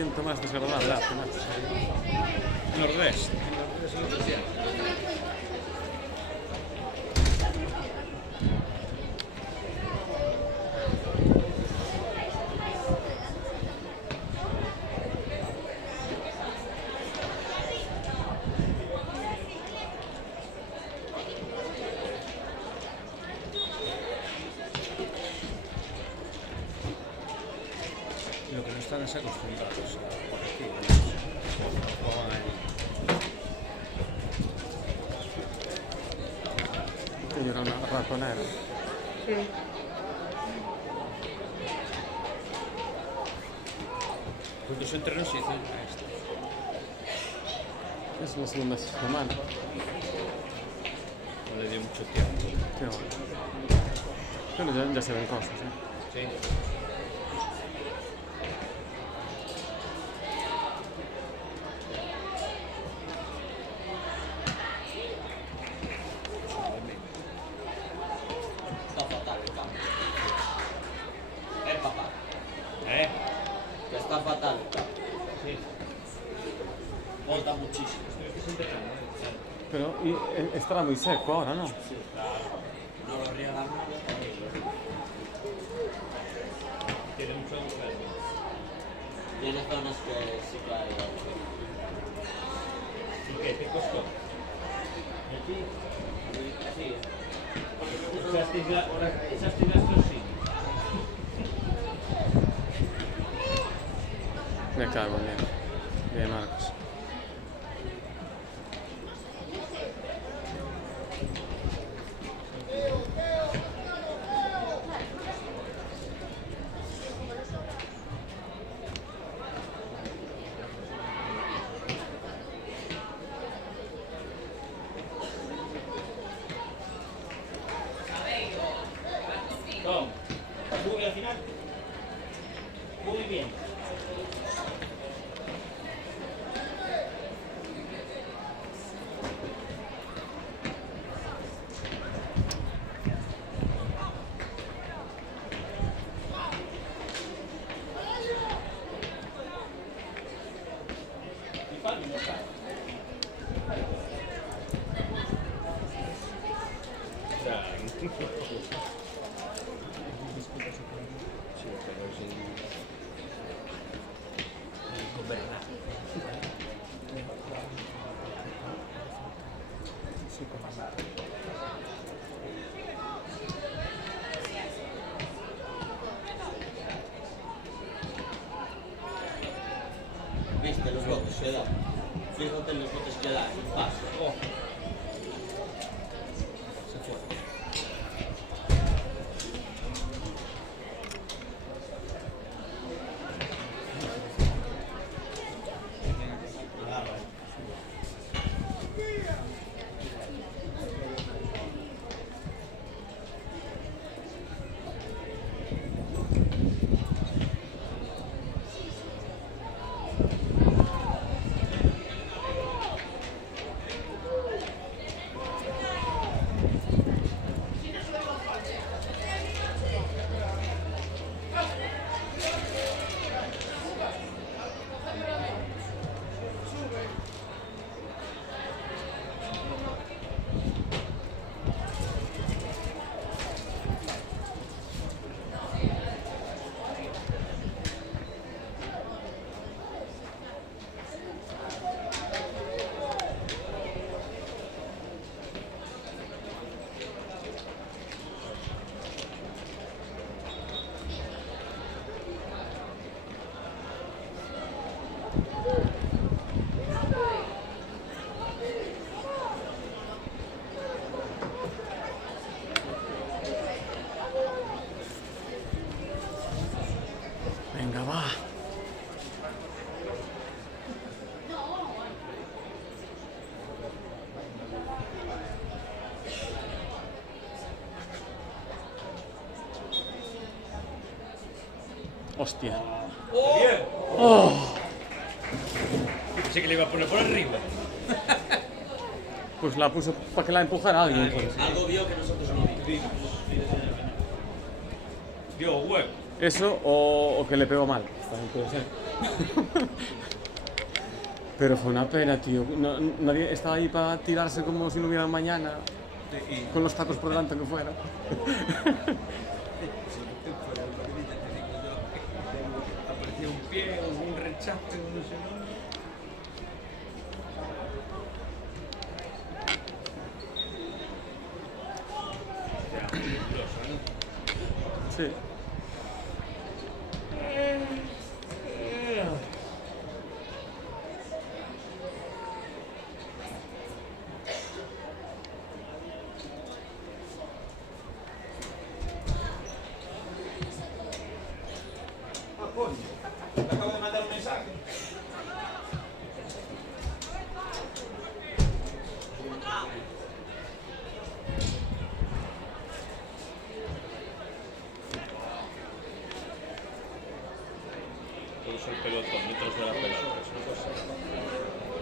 viento más desagradable hace, macho. Nordeste. Lo que no están es acostumbrados a por aquí. Juegan allí. Que era una ratonera. Sí. Porque su entreno se hizo esto. Es la segunda semana. No le dio mucho tiempo. Qué bueno. Pero ya se ven cosas, ¿eh? Sí. Está fatal el cambio. Papá. Que está fatal el cambio. Sí. Volta muchísimo. Pero estará muy seco ahora, ¿no? Sí, claro. No lo riegan nada. Tiene mucho enfermo. Tiene zonas que sí que hay agua. ¿Y qué te costó? Sí. Echaste gastos sí. Me cago en él. Bien, Marcos. Tom, sube al final. Muy bien. ¿Viste los botes que da? Fíjate en los botes que da. Un paso. Oh. Se fue. Venga, va. Hostia. Bien. Oh. Pensé que le iba a poner por arriba. Pues la puso para que la empujara alguien. Pues. Algo vio que nosotros no vimos. Dio hueco. Eso o que le pegó mal. También puede ser. Pero fue una pena, tío. Nadie estaba ahí para tirarse como si no hubiera mañana, con los tacos por delante que fuera. Aparecía un pie, un rechazo, no sé dónde. Ya, peligroso, ¿no? Sí. Acabo de mandar un mensaje. Todo es el pelotón detrás de la persona, es una cosa.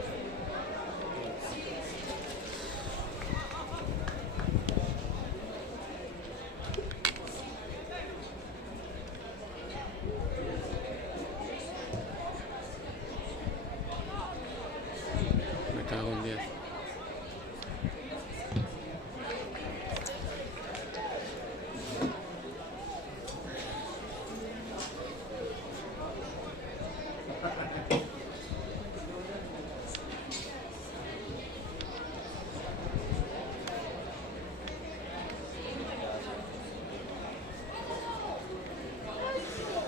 Me cago en 10.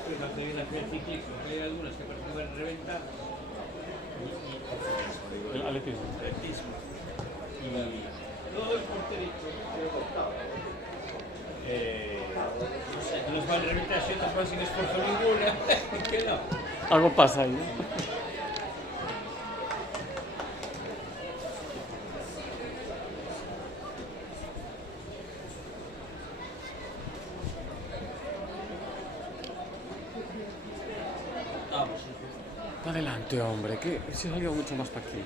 Fíjate bien aquí el ciclismo, que hay algunas que parecen que van a reventar. El atletismo. Atletismo. Todo el porterito. Unos van a reventar y otros van sin esfuerzo ninguna. Que no. Algo pasa ahí, ¿no? Vamos. Pa' adelante, hombre, que se ha salido mucho más para aquí.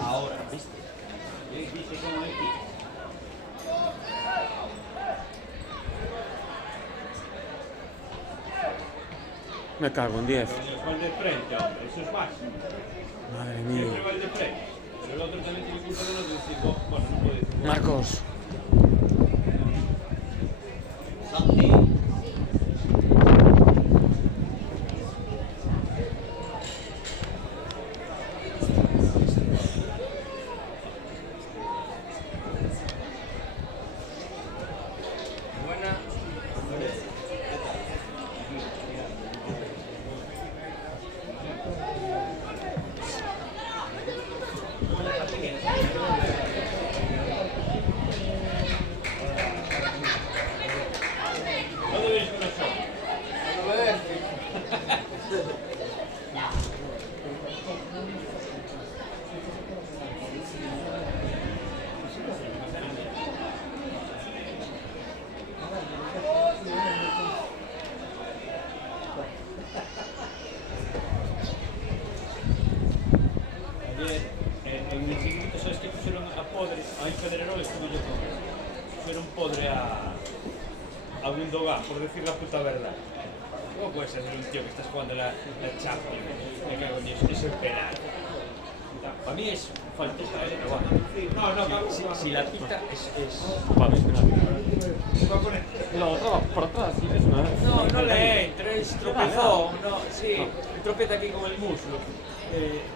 Ahora, ¿viste? Dice como aquí. Me cago en 10. Los van de frente, hombre, eso es máximo. Madre Siempre mía. va el de frente. Pero el otro también tiene culpa de nosotros decir, "Oh, bueno, no puede decir. Marcos. Santi. Buena. ¿Dónde veis con eso? Ayer, en el circuito, ¿sabes qué pusieron a Podre? A Pedrerol estuvo yo con él. Pusieron Podre a Gundogan, por decir la puta verdad. ¿Cómo puede ser un tío que estás jugando la Champions? Me cago en Dios, es el penal. Para mí es falta, pero bueno. No, si la pita es... Vale, espera. ¿Se va a poner? La otra va por atrás, sí, es una. No le entra, es tropezón, no, sí, tropeza aquí con el muslo.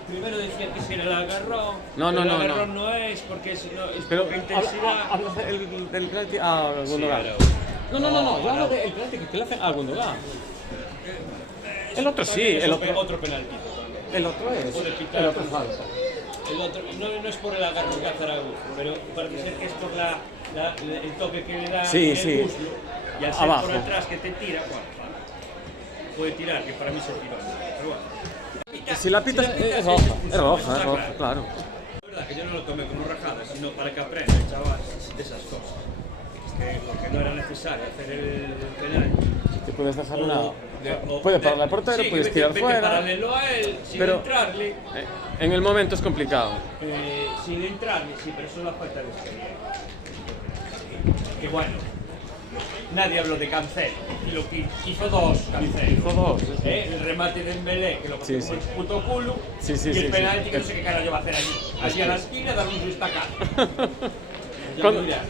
Primero decían que si era el agarrón, No, pero no, no, el agarrón no es porque es Pero poca intensidad. hablas del penalti a Gundogan. pero- No, yo hablo del penalti que le hacen a Gundogan. El otro sí, el otro. Otro penaltito también. El otro es. Puede pitar. El otro es falta. El otro, no es por el agarro que hace Zaragoza, pero parece ser que es por el toque que le da Sí, el sí. muslo. Y al ser Abajo. por atrás que te tira, bueno, puede tirar, que para mí se tiró. Pero bueno. Si la pitas es roja, claro. La verdad que yo no lo tomé como rajada, sino para que aprenda el chaval de esas cosas. Que no era necesario hacer el penal. Te puedes dejar una. O- Puedes pararle al portero, sí, puedes vete- tirar vete fuera. paralelo a él, sin Pero- entrarle. En el momento es complicado. Sin entrarle, sí, pero eso es la falta de experiencia. Que bueno, nadie habló de Cancelo, y lo que hizo dos Cancelo. Hizo dos, sí. El remate de Dembélé, que lo Sí, pasó sí. como el puto culo, Sí, y el sí. penalti que no sé qué carajo va a hacer allí. Allí a la esquina, darle un destacado.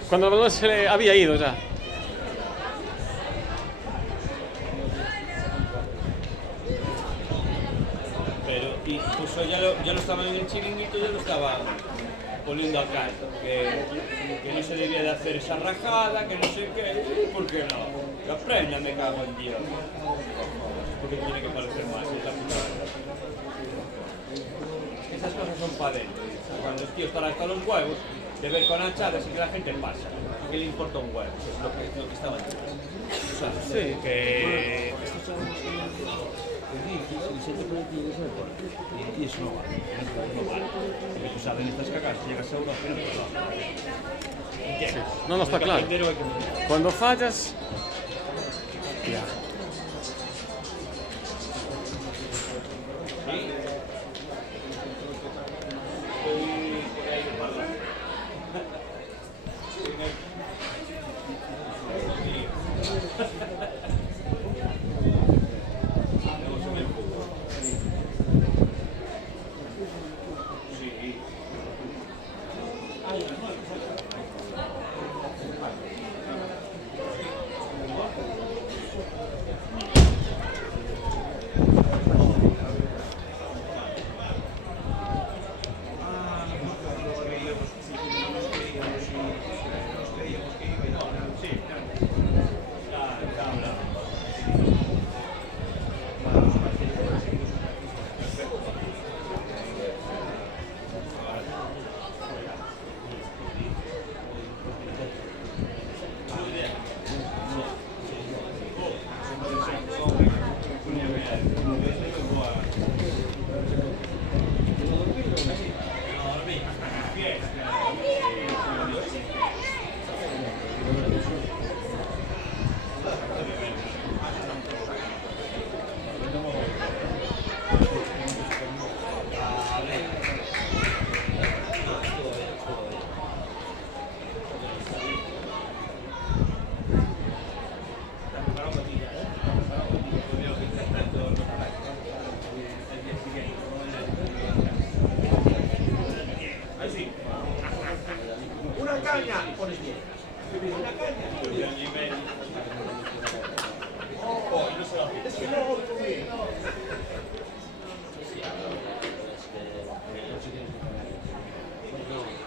Cuando el balón se le había ido ya. Pero incluso ya lo estaban en el chiringuito, ya lo estaban poniendo acá, que no se debía de hacer esa rajada, que no sé qué, ¿por qué no? Que aprenda, me cago en Dios. Porque tiene que parecer más, es la puta verdad. Es que esas cosas son para adentro. Cuando el tío estará hasta los huevos de ver con hachadas y que la gente pasa, y que le importa un huevo, que es lo que estaba antes. O sea, Sí. que estos chavales y eso no vale, no vale. Porque tú sabes, en estas cagas llegas a Europa y no puedes hablar. No, está claro. Cuando fallas. Ya.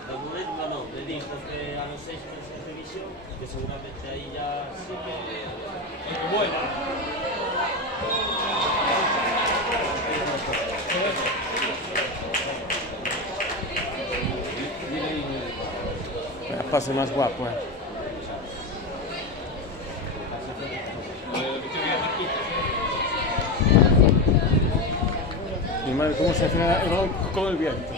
De momento no, me dijo que a los 6 meses de revisión, que seguramente ahí ya sí que... Pase más guapo, Mi madre, cómo se frena el balón con el viento.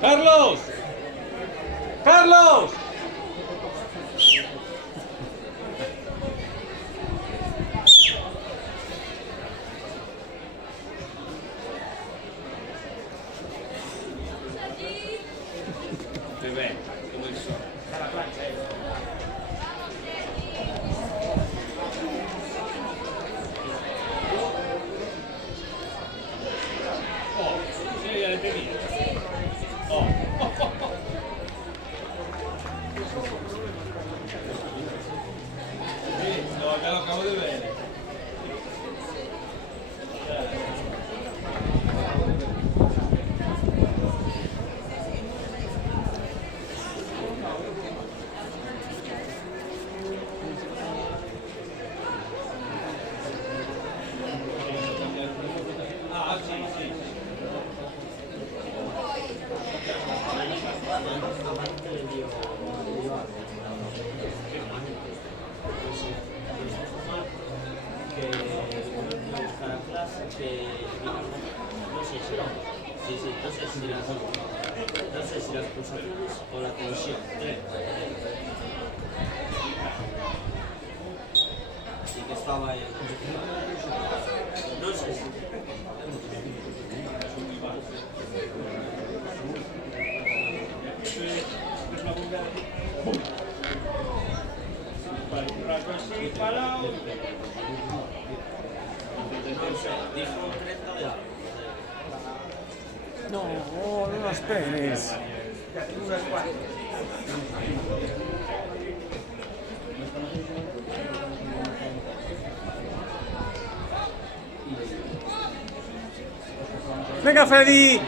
¡Carlos! ¡Carlos! lo acabo de ver. Ah, sí, sí. Amante le dio que buscar a clase, que no sé si no sé si las pulsaciones o la tensión. Y que estaba en no sé si Es una bomba de... Vale, un rato así, parado. dijo 30 de algo. No, no lo esperes. Venga, Freddy.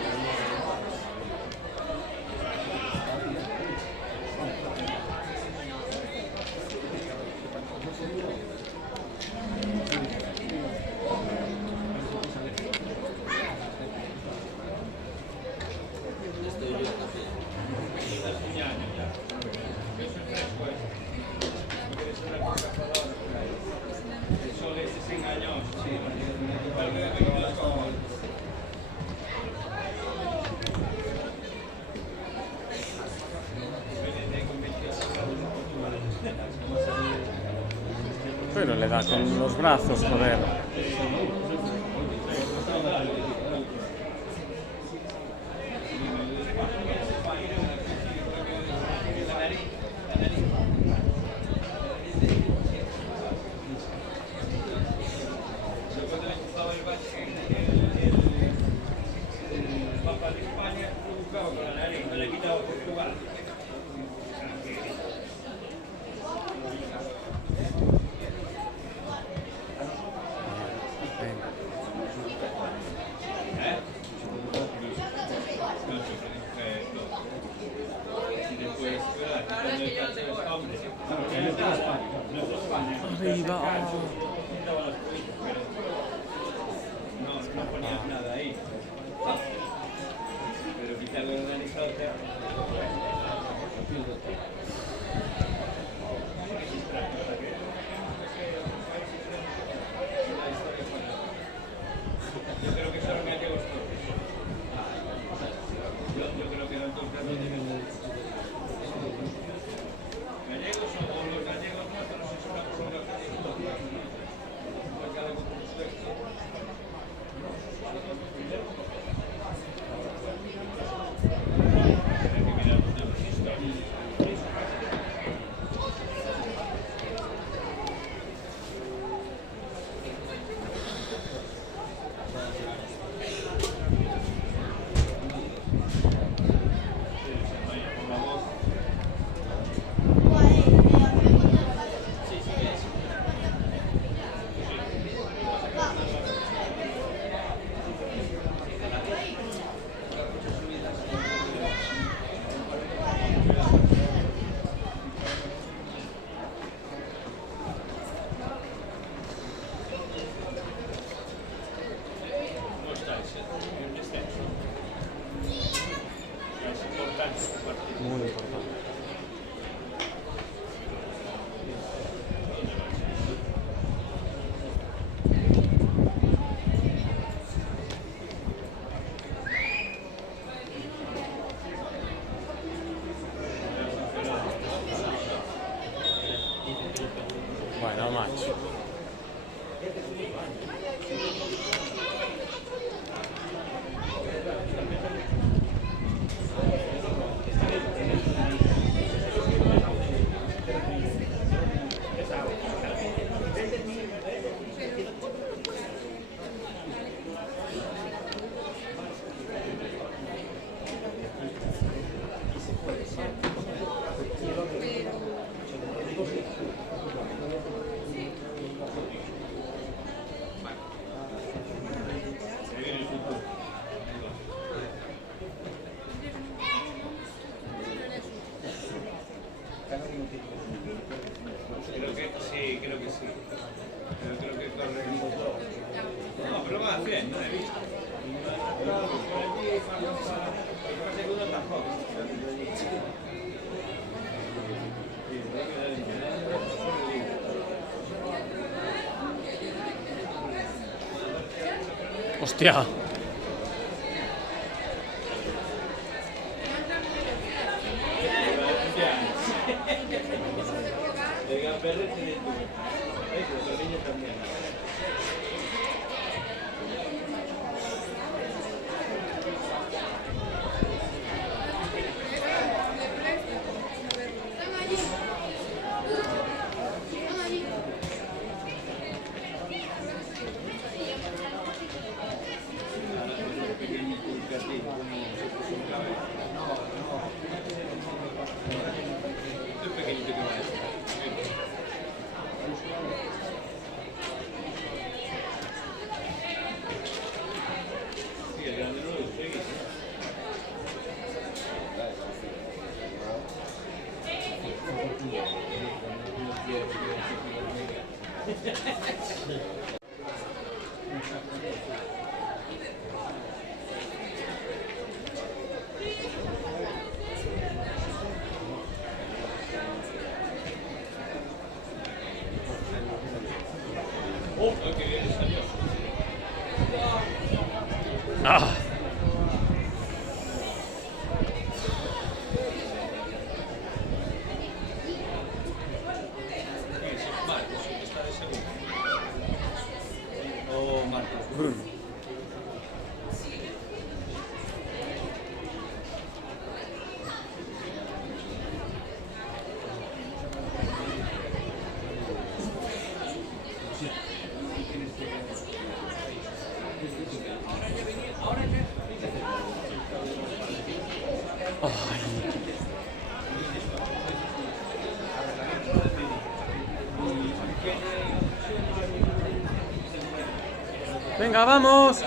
Estoy yo también. Pero le da con los brazos, joder. Arriba. No ponías nada ahí. Pero quitarle el organizador. Yo creo que solo me ha llegado esto. Yo creo que eran dos gallegos o los gallegos nuestros es una prolongación de cada contexto. Muy importante. Bueno, macho. haciendo, no he visto. Segundo tampoco. Hostia. Ah. Venga, vamos.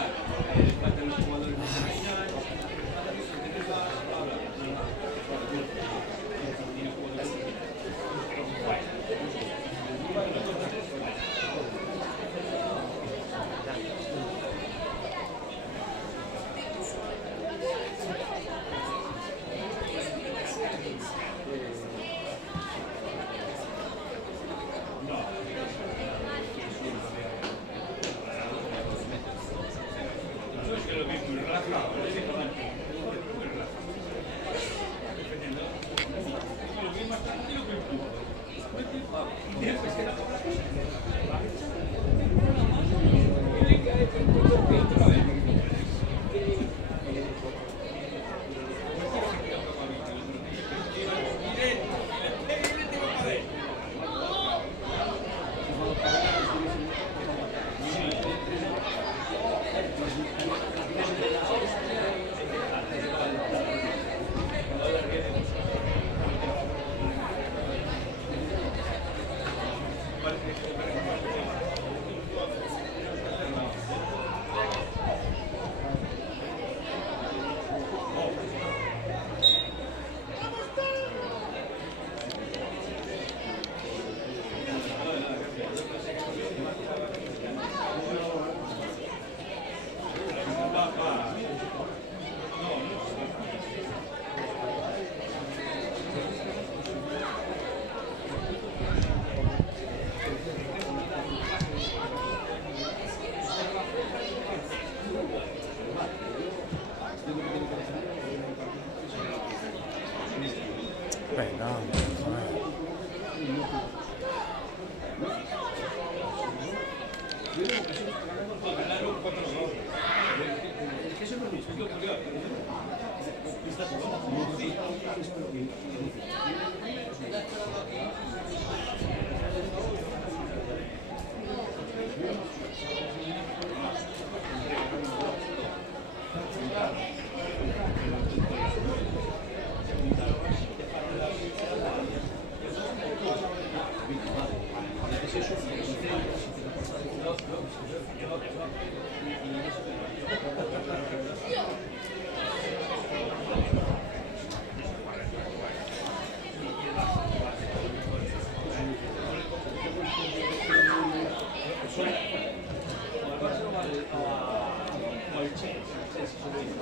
el Chelsea sobre un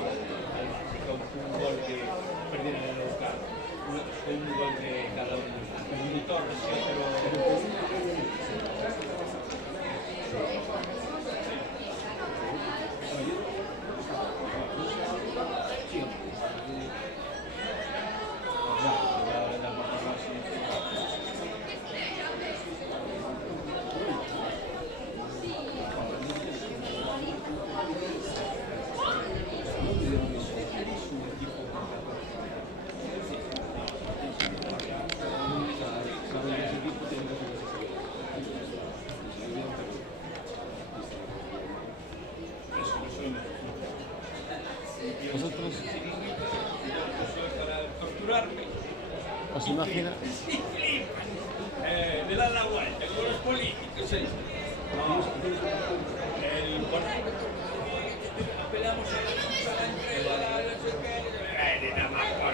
gol que perdieron en el local. Un gol de cada uno. Un Torres y otro. Vosotros Para torturarme. os imagináis. Le dan la vuelta con los políticos. Apelamos a la entrega, nada más por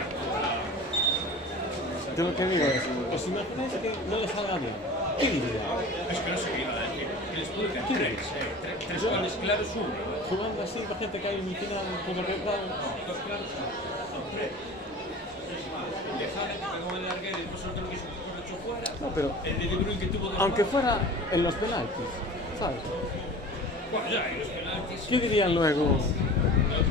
Yo lo que digo es, ¿os imagináis que no les salga bien? ¿Qué diría? Es que no sé qué iba a decir. Que les pude tres goles claros, uno. Jugando así, la gente que hay en mi final, como que claro. Dos claros, tres. Dejar que pegó el larguero y después otro que hizo por ocho fuera. No, pero El de Bruyne que tuvo dos aunque manos. fuera en los penaltis, ¿sabes? Bueno, ya, y los penaltis. ¿Qué dirían luego?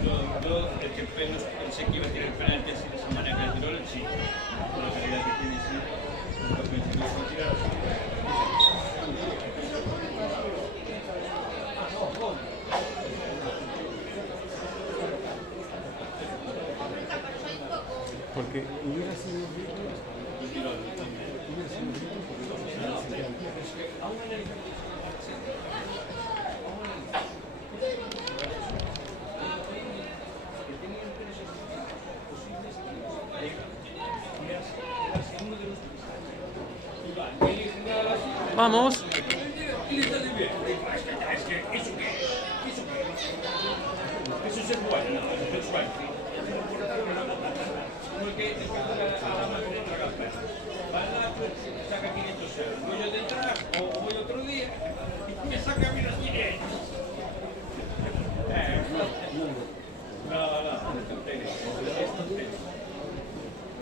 Yo, el que pensé que iba a tirar el penalti así de esa manera que le tiró el sí. Con la calidad que tiene, sí. Lo pensé que iba a tirar. Porque hubiera sido rico. Hubiera sido rico Vamos. Eso es bueno, eso es bueno. Porque a la mano contra Gasper. Saca 500 euros. Voy a entrar o voy otro día y me saca menos 500. No,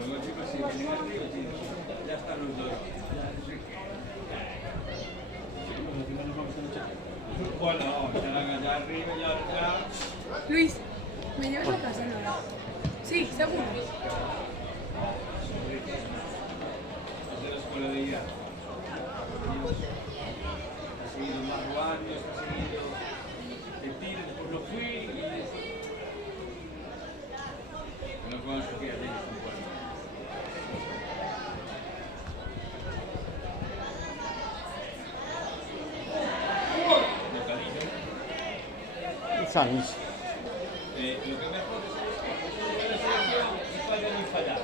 los chicos si vienen arriba, ya están los dos. Bueno, ya arriba, ya. Luis, ¿me llevas a casa, no? Sí, seguro. De la escuela de guía. Ha seguido Marco años, ha seguido el Tigre, después lo fui y no conozco que ya tengo un cuarto. ¿Sabes? Lo que mejor es que la selección y fallan y fallar.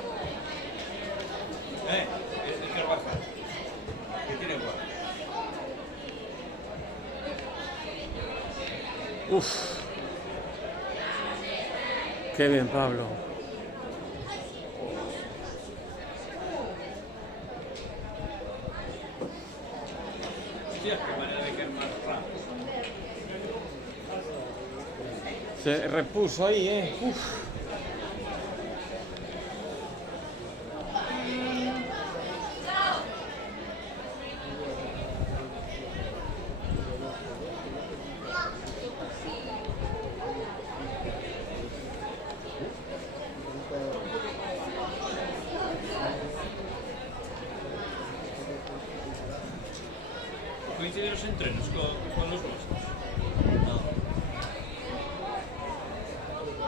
Es el Carvajal, que tiene igual. Uf. Qué bien, Pablo. Hostia, qué manera de caer más rápido. Se repuso ahí, Uf. Coinciden los entrenos con los nuestros.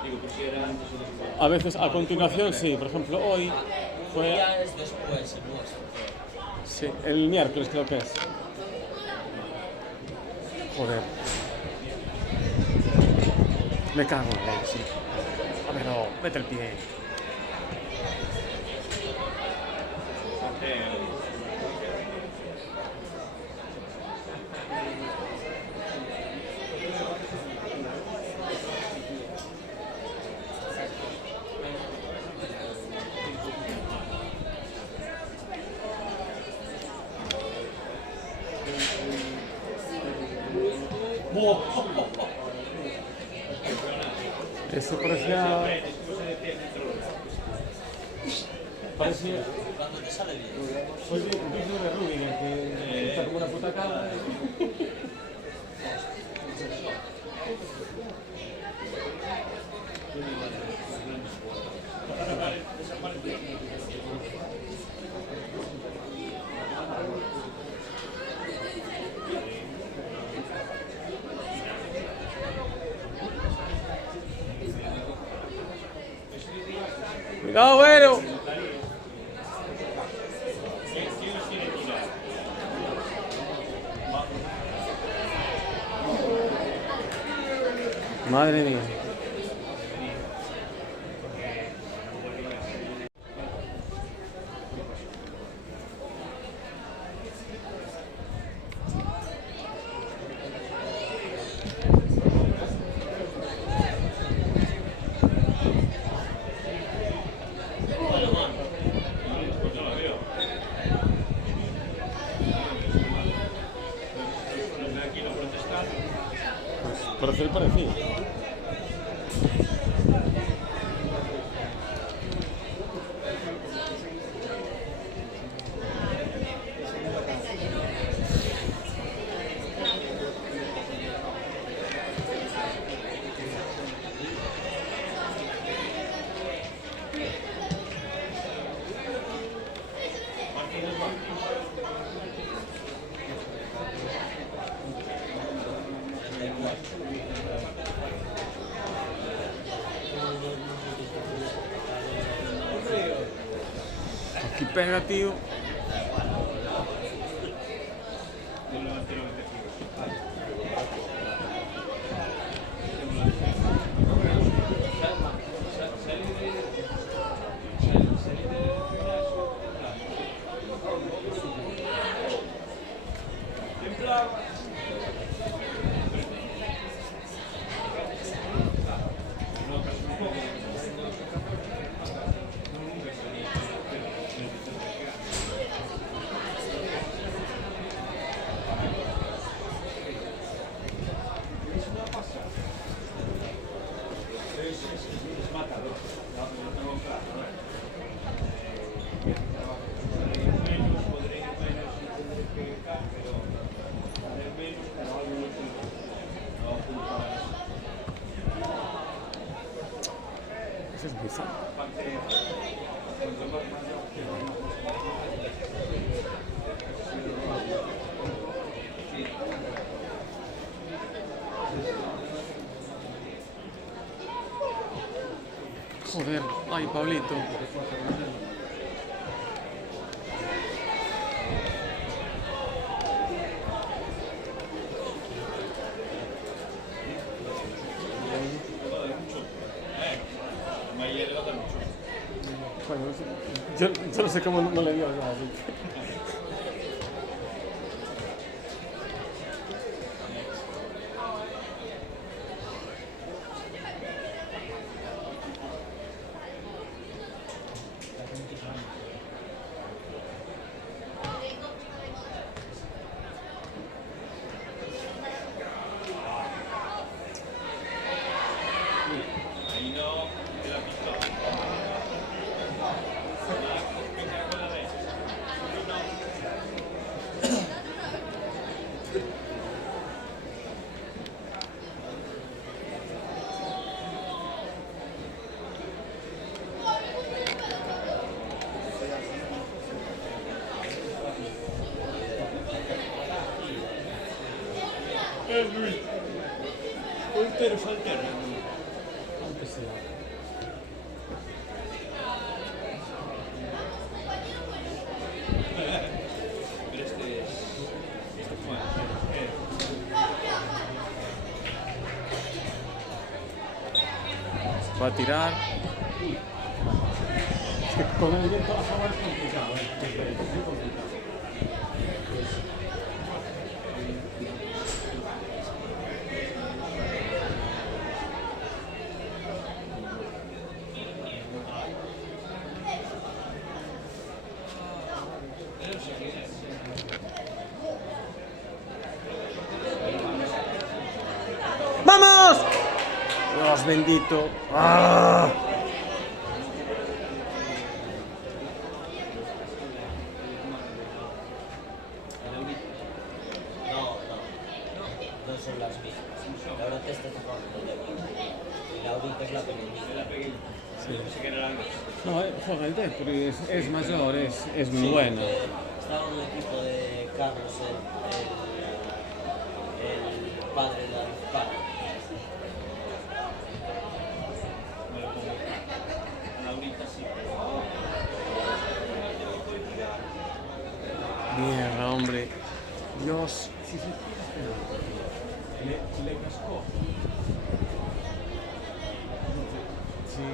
Digo, pues si era antes o después. A veces a continuación sí, por ejemplo hoy fue Ya es después el nuestro. sí, el miércoles creo que es. Joder. Me cago en él, sí. A ver, no, mete el pie. Eso parecía... Parecía... Cuando te sale bien. Pues un vídeo de Rubin, que está como una puta cabra. Cuidado, güero. Madre mía. Parece parecido. Aquí pega, tío. Eso es bizarro. Joder, ay, Pablito. Bueno, yo no sé cómo no le dio nada. Luis, soltero, soltero. Aunque sea. Pero este fue. Va a tirar. Es que con el viento a favor es complicado, es muy complicado. ¡Vamos! Dios bendito. ¡Ah! No son las mismas. La Aurora está tocando de aquí. Y la Aurita es la pequeñita. No, juega el Depor, es mayor, es muy bueno. Estaba en un equipo de Carlos, el padre de la Padre. Mierda, hombre. Dios. Sí, sí. Le cascó. Sí.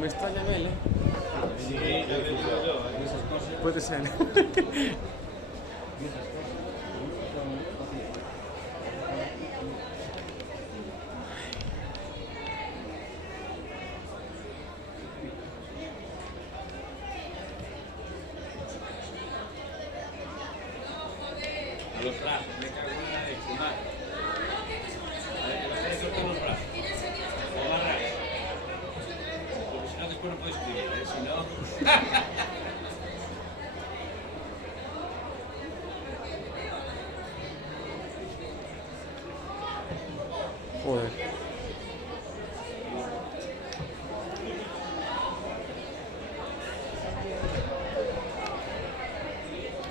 Me extraña Mel, ¿eh? Sí, lo digo yo, esas cosas. Puede ser. A los brazos, me cago en la leche, mal. A ver, vas a soltar los brazos. O amarrar. Porque si no, después no puedes escribir, ¿eh? Si no... Joder.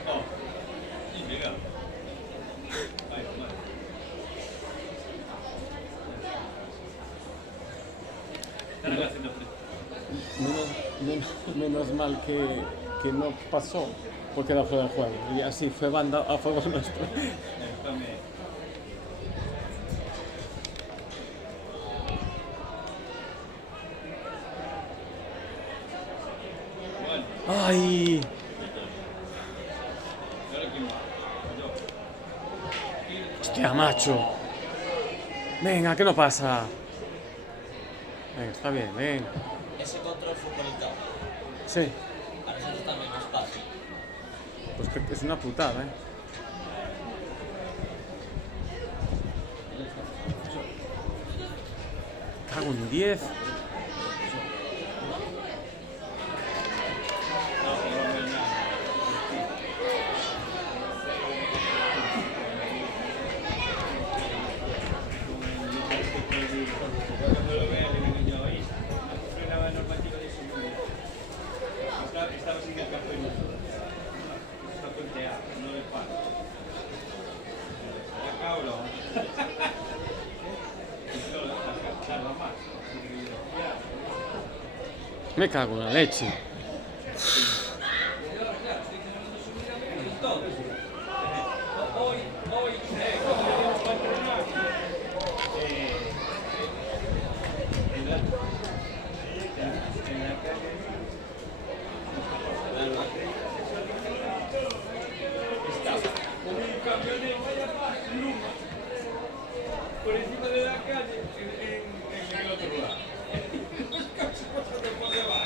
Oh, y llega. Ay, madre. Están haciendo frío. Menos mal que no pasó porque era fuera del juego. Y así fue banda a favor nuestro. Déjame. Bueno, ¡Ay! ahora quién va. Yo. ¡Hostia, macho! Venga, ¿qué no pasa? Venga, está bien, ven. Ese control fue conectado. Sí, A nosotros también nos pasa. pues que es una putada, ¿eh? Cago en 10. Cuando lo vea, le digo yo, ahí fue la normativa de seguridad. Estaba sin el campo y no. Está tonteado, no le pasa. Ya cabrón. Y solo tarda más. Me cago en la leche. Por encima de la calle, en el otro lado. Casi pasando por debajo.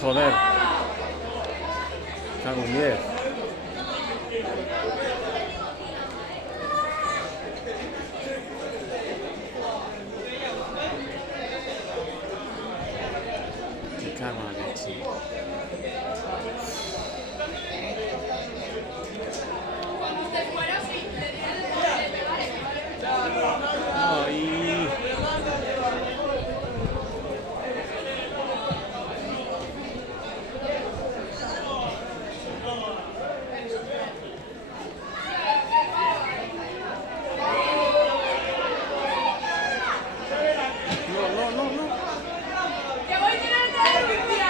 Joder. Cago en 10. Me cago en la leche. Ay. No, no, no, no. ¡Que voy a tirarte!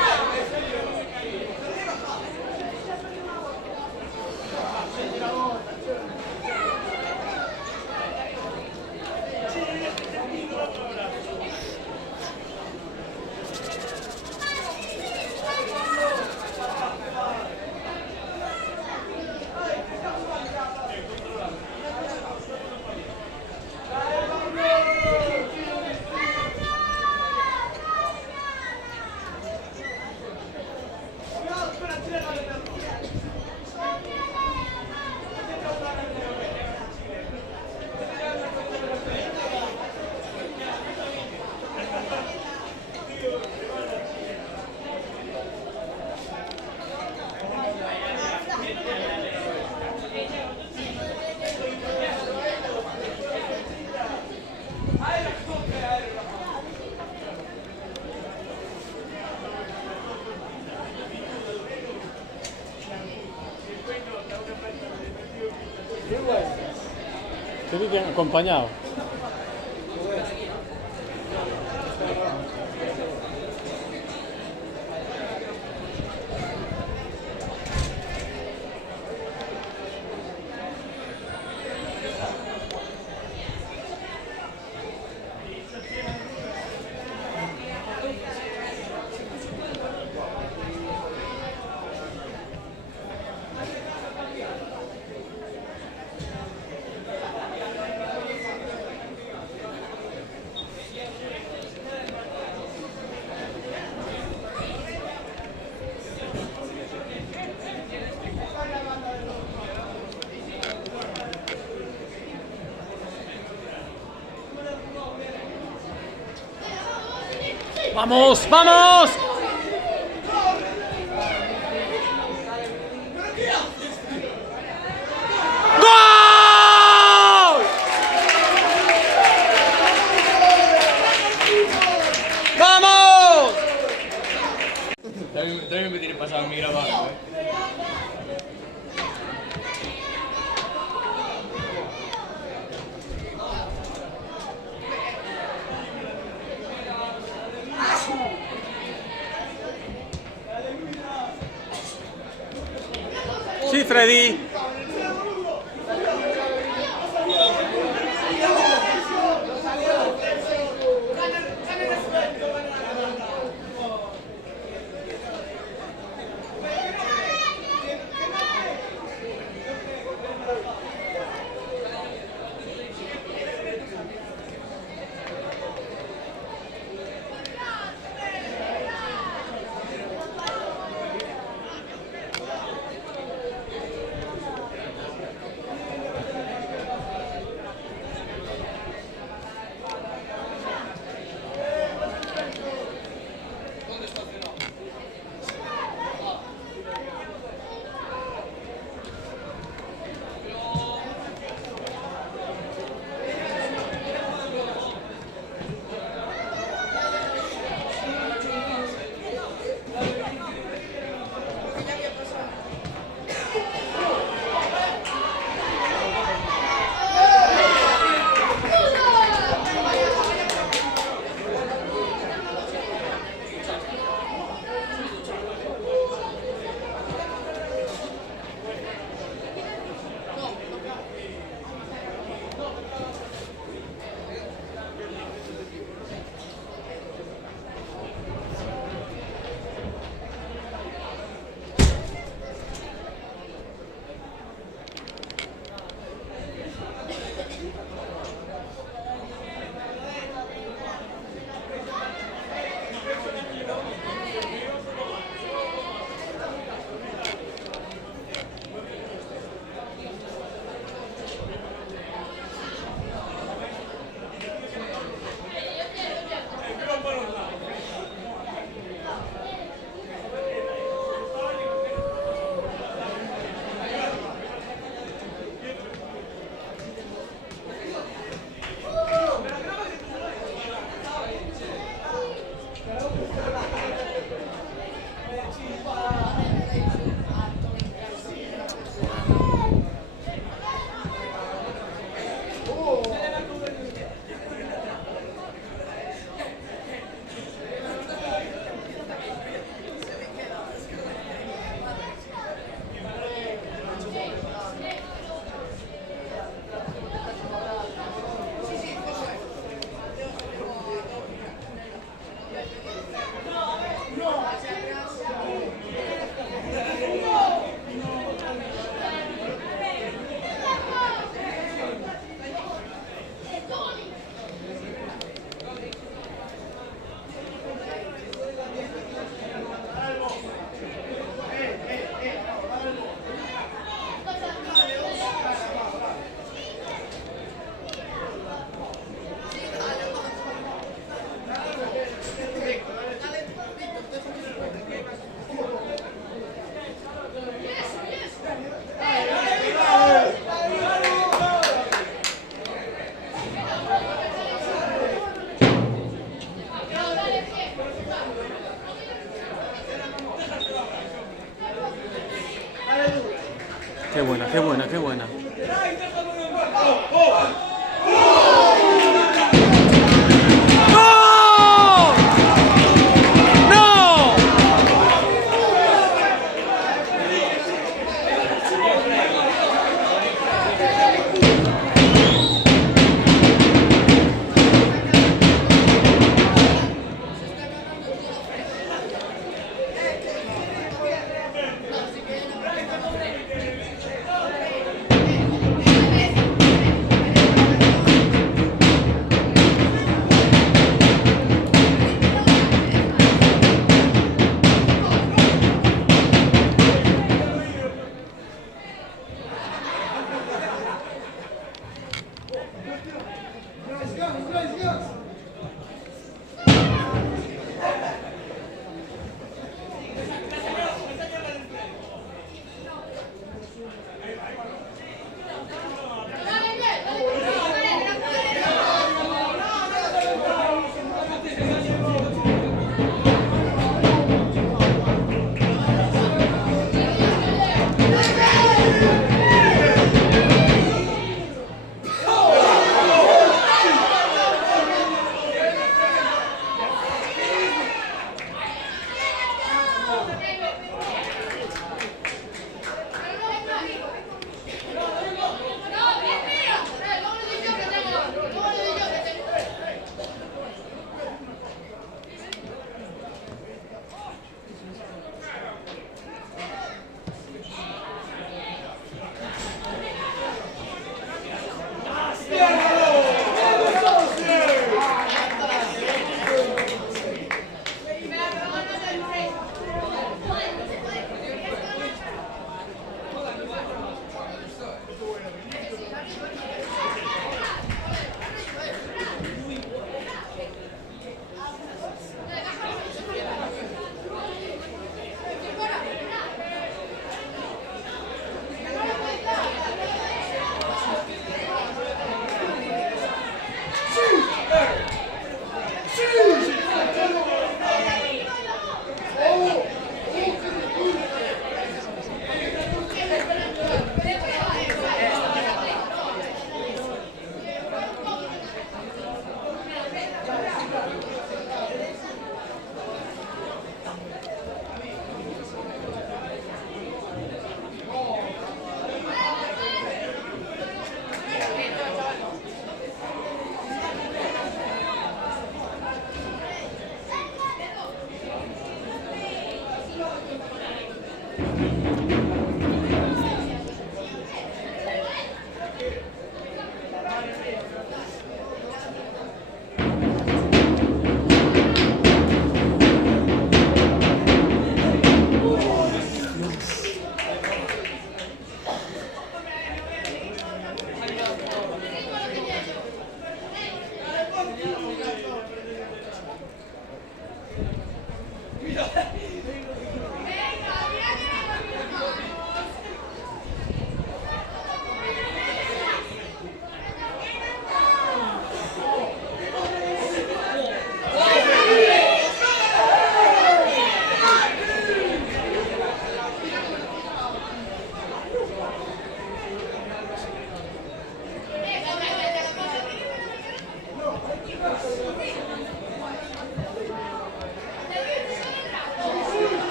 Te dicen acompañado. ¡Vamos! ¡Vamos! ¡Gol! ¡Vamos! También me tiene pasado a mí grabando, Sí, Freddy. Qué buena, qué buena, qué buena.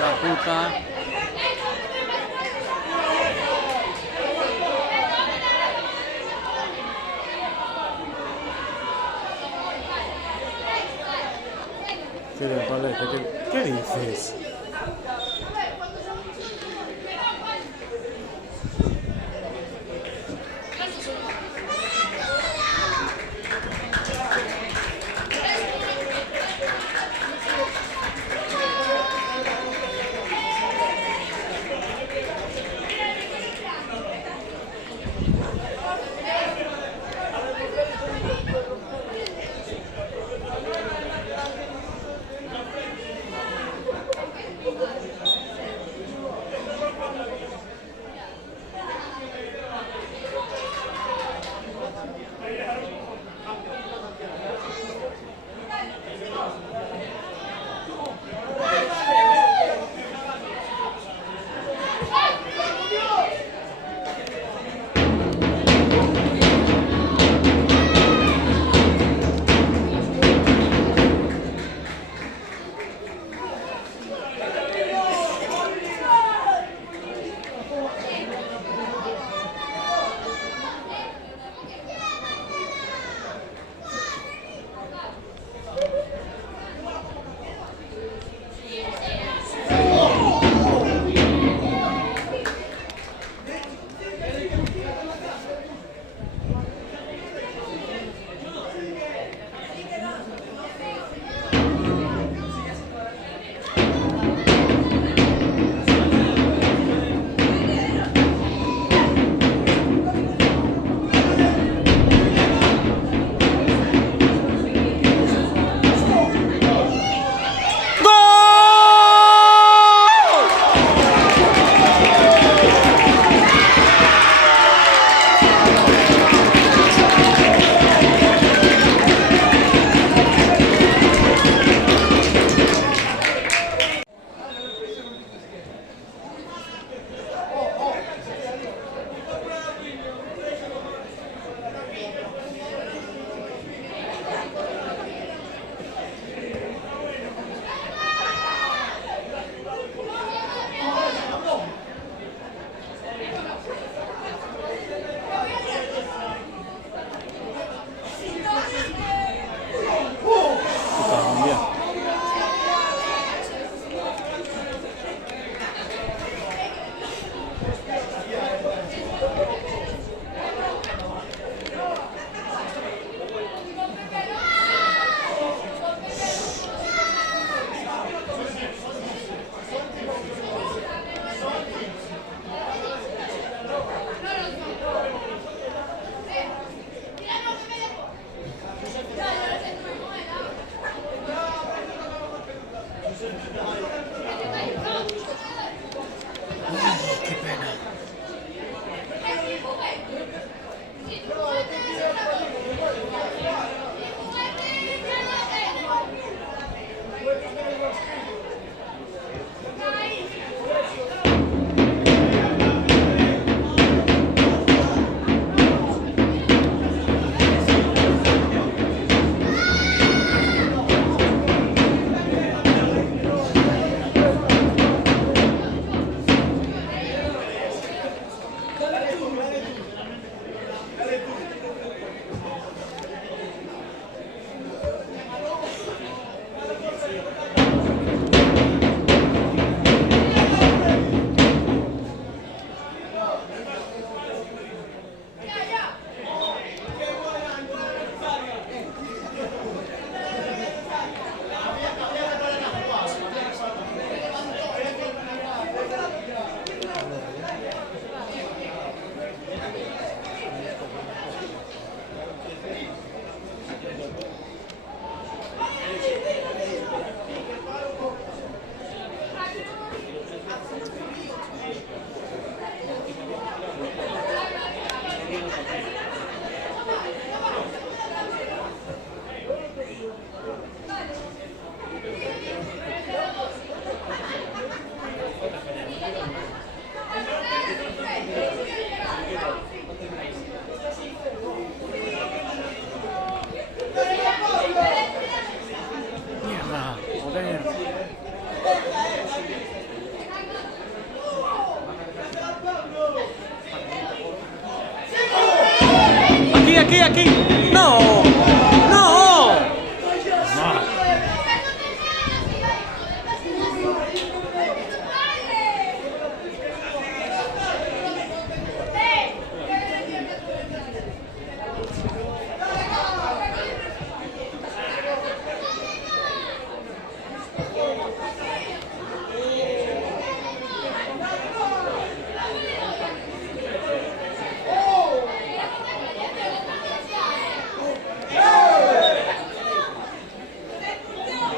La puta. ¿Qué dices?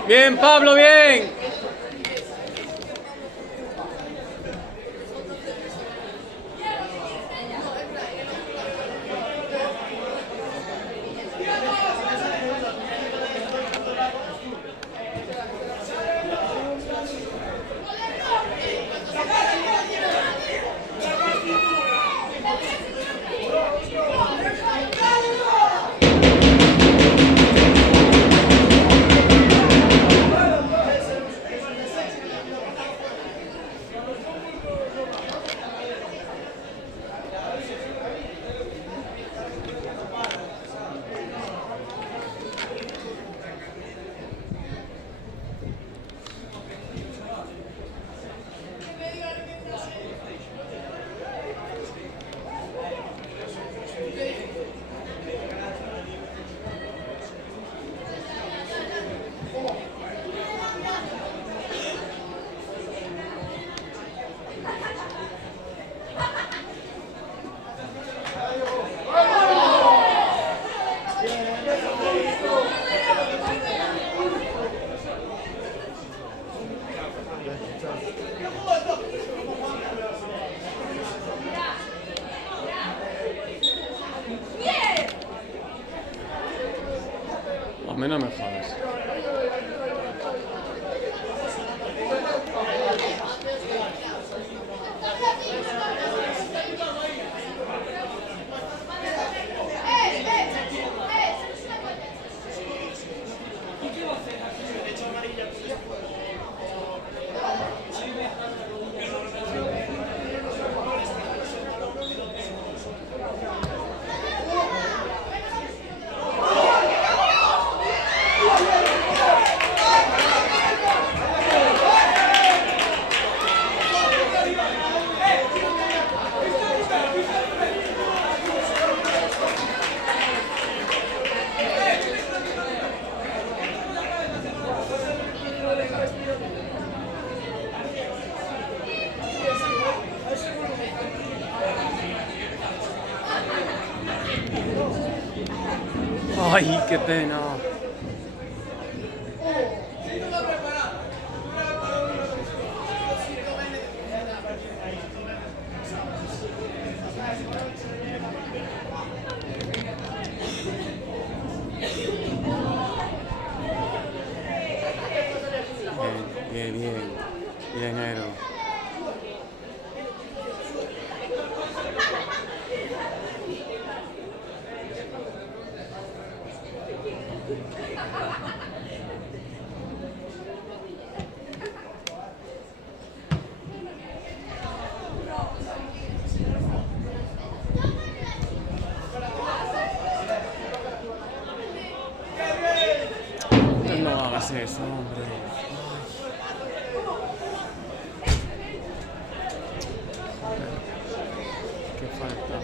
Bien, Pablo, bien. A mí no me jodas. Ay, qué pena. Bien, Aero. No hagas eso, hombre. Qué falta.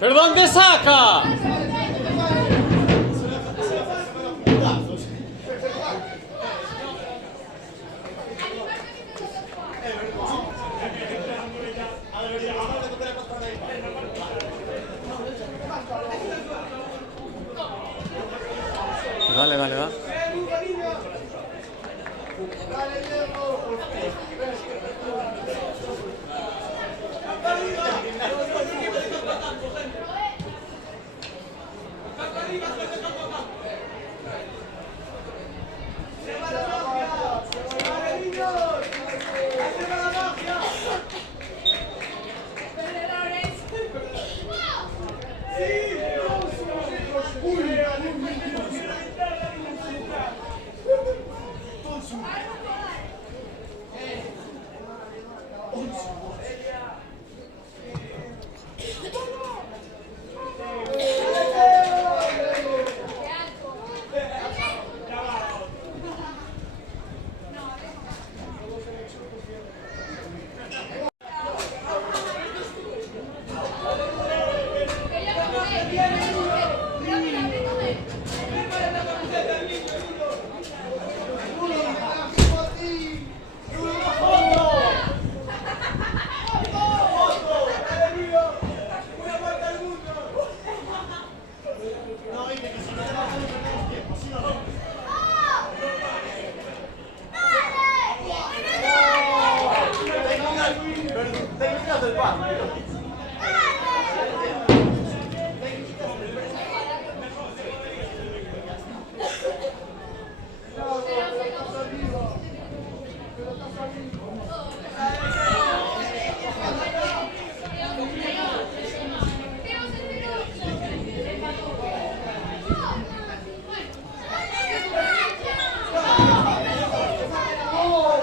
¿Pero dónde saca? Dale, dale, dale.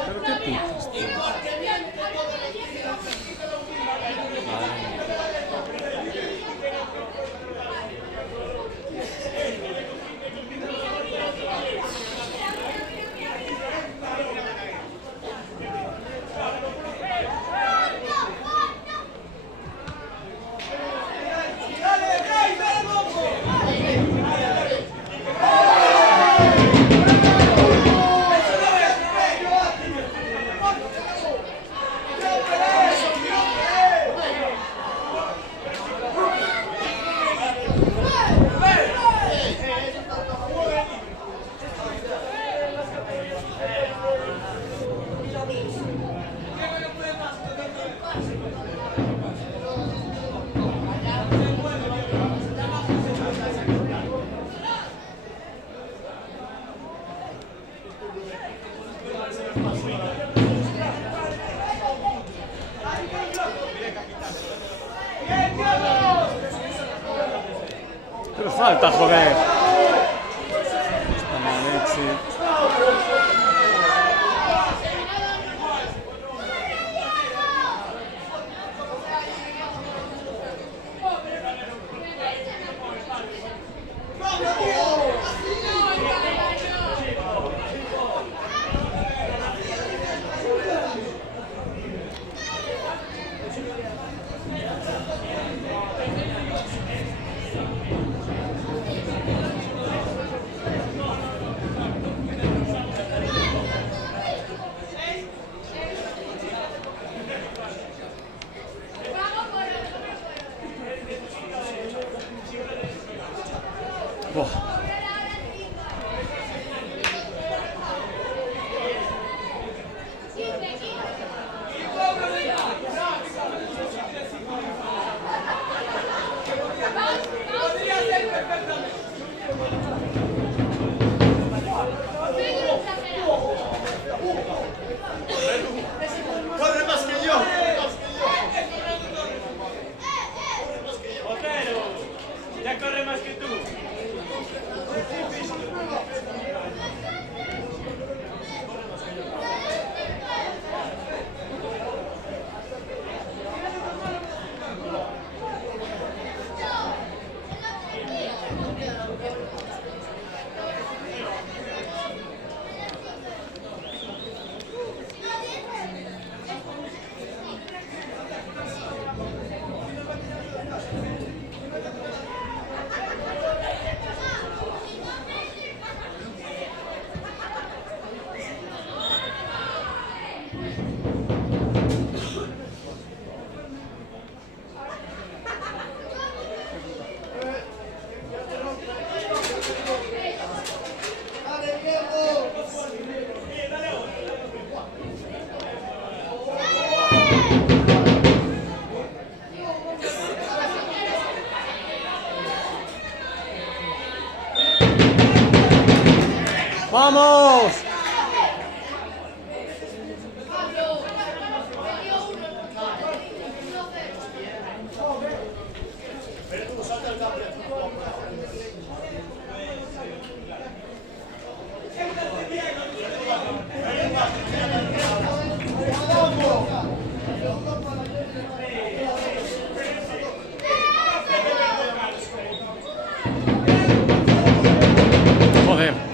¿Pero qué pitas, tío? Pero falta, joder. Esta mala leche. Buah. ¡Corre más que yo! Otero, ya corre más que tú. ¡Vamos! Joder.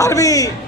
¡Arbi!